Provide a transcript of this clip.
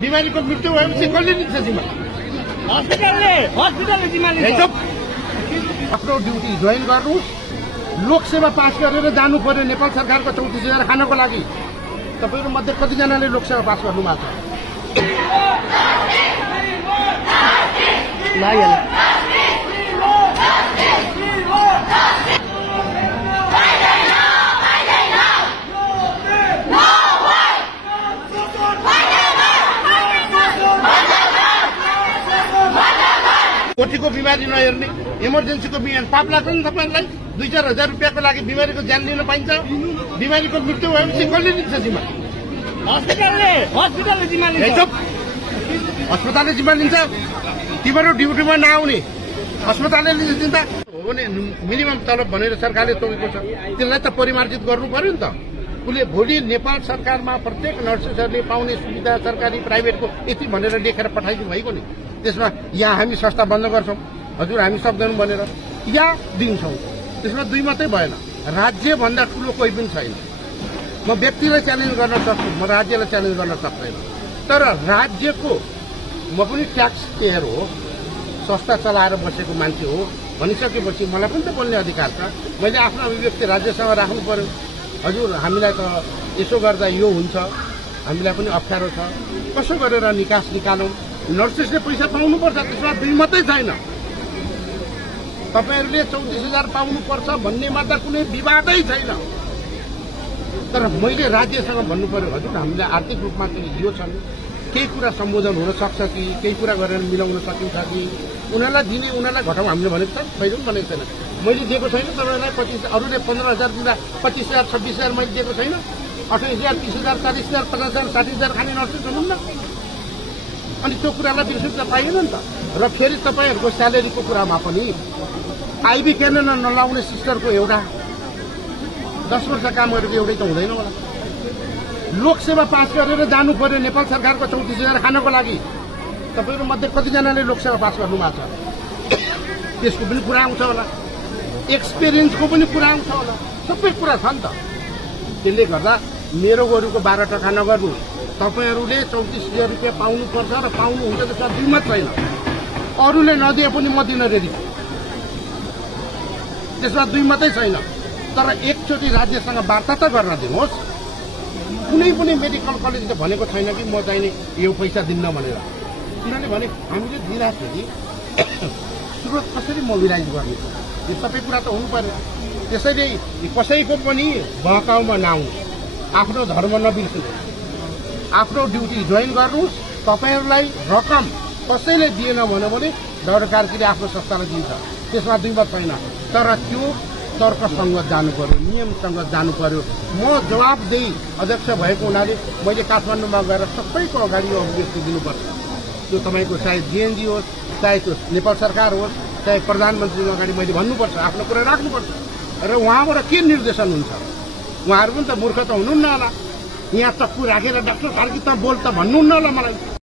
बिमारीको मृत्यु भएपछि कसले लिन्छ जिम्मा? हस्पिटलले जिम्मा लिन्छ। आफ्नो ड्युटी जोइन गर्नुहोस्। लोकसेवा पास गरेर जानु पर्यो नेपाल सरकारको 34,000 खानको लागि। तपाईहरु मध्ये कतिजनाले लोकसेवा पास गर्नु भएको छ? कोटीको बिमारी नहेर्ने, इमर्जेन्सीको बिमारी ताप लाग्छ नि तपाईहरुलाई 2-4 हजार रुपियाँको लागि बिमारीको ज्यान लिन पाइन्छ। बिमारीको मृत्यु भएपछि कसले लिन्छ जिम्मा? हस्पिटलले जिम्मा लिन्छ। अस्पतालले जिम्मा लिन्छ। तिम्रो ड्युटीमा नआउने अस्पतालले लिन्छ हो भने मिनिमम तलब भनेर सरकारले तोकेको छ। त्यसलाई त परिमार्जित गर्नु पर्यो नि त। उसले भोलि नेपाल सरकारमा प्रत्येक नर्सेसहरूले पाउने सुविधा सरकारी प्राइभेटको यति भनेर लेखेर पठाइदिनु भएको नि। त्यसमा यहाँ हामी संस्था बन्द गर्छौं, हजुर हामी सक्दैनौँ भनेर, या दिन्छौं। त्यसमा दुई मात्रै भएन। राज्य भन्दा ठूलो कोही पनि छैन। म व्यक्तिलाई च्यालेन्ज गर्न सक्छु, म राज्यलाई च्यालेन्ज गर्न सक्दैन। तर राज्यको म पनि ट्याक्स पेयर हो, संस्था चलाएर बसेको मान्छे हो भनिसकेपछि मलाई पनि त बोल्ने अधिकार छ। मैले आफ्नो अभिव्यक्ति राज्यसँग राख्नु पर्यो। हजुर हामीलाई त यसो गर्दा यो हुन्छ, हामीलाई पनि अप्ठ्यारो छ, कसो गरेर निकास निकालौं? नर्सेसले पैसा पाउनुपर्छ, त्यसमा दुई मात्रै छैन। तपाईहरुले 34,000 पाउनुपर्छ भन्नेमा त कुनै विवादै छैन। तर मैले राज्यसँग भन्नु पर्यो, हजुर हामीलाई आर्थिक रूपमा चाहिँ यो छन्, केही कुरा सम्बोधन हुन सक्छ कि, केही कुरा गरेर मिलाउन सकिन्छ कि, उनीहरूलाई दिने उनीहरूलाई घटाउँ हामीले भनेको छ, छैन भनेको छैन। मैले दिएको छैन तपाईहरुलाई 25, अरूले 15,000 दिँदा 25,000 26,000 मैले दिएको छैन। 28,000 30,000 40,000 50,000 60,000 खाने नर्सेस हुनुहुन्न। अनि त्यो कुरालाई बिर्सिन पाइएन नि त। र फेरि तपाईहरुको स्यालेरीको कुरामा पनि आइबी क्यानन नलाउने सिस्टरको एउटा 10 वर्ष काम गरेको एउटै त हुँदैन होला। लोकसेवा पास गरेर जानु पर्यो नेपाल सरकारको 34,000 खानको लागि। तपाईहरु मध्ये कतिजनाले लोकसेवा पास गर्नु भएको छ? त्यसको पनि कुरा आउँछ होला, एक्सपिरियन्सको पनि कुरा आउँछ होला, सबै कुरा छ नि त। त्यसले गर्दा मेरो गोरुको 12 टका नगर्नु। तपाईहरुले 34,000 रुपियाँ पाउनुपर्छ र पाउनुहुन्छ, त्यसमा दुई मात्र छैन। अरूले नदिए पनि म दिन रेडी छु, त्यसमा दुई मात्रै छैन। तर एकचोटि राज्यसँग वार्ता त गर्न दिनुहोस्। कुनै पनि मेडिकल कलेजले भनेको छैन कि म चाहिँ यो पैसा दिन्न भनेर। उनीहरूले भने हामीले दिँदाखेरि स्रोत कसरी मोबिलाइज गर्ने, यो सबै कुरा त हुनु पर्यो। त्यसैले कसैको पनि बहकाउमा नआउनु, आफ्नो धर्म नबिर्सनु, आफ्नो ड्युटी जोइन गर्नुहोस्। तपाईहरुलाई रकम कसैले दिएन भने दरकारकीले आफ्नो संस्थालाई दिन्छ, त्यसमा दुई मत छैन। तर त्यो तर्कसँग जानु पर्यो, नियमसँग जानु पर्यो। म जवाबदेही अध्यक्ष भएको हुनाले मैले काठमाडौँमा गएर सबैको अगाडि यो अभिव्यक्ति दिनुपर्छ। त्यो तपाईको चाहे जीएनजी होस्, चाहे त्यो नेपाल सरकार होस्, चाहे प्रधानमन्त्रीको अगाडि मैले भन्नुपर्छ, आफ्नो कुरा राख्नुपर्छ। र उहाँबाट के निर्देशन हुन्छ? उहाँहरू पनि त मूर्ख त हुनुहुन्न होला। यहाँ चक्कु राखेर डाक्टर कार्की त बोल त भन्नुहुन्न होला मलाई।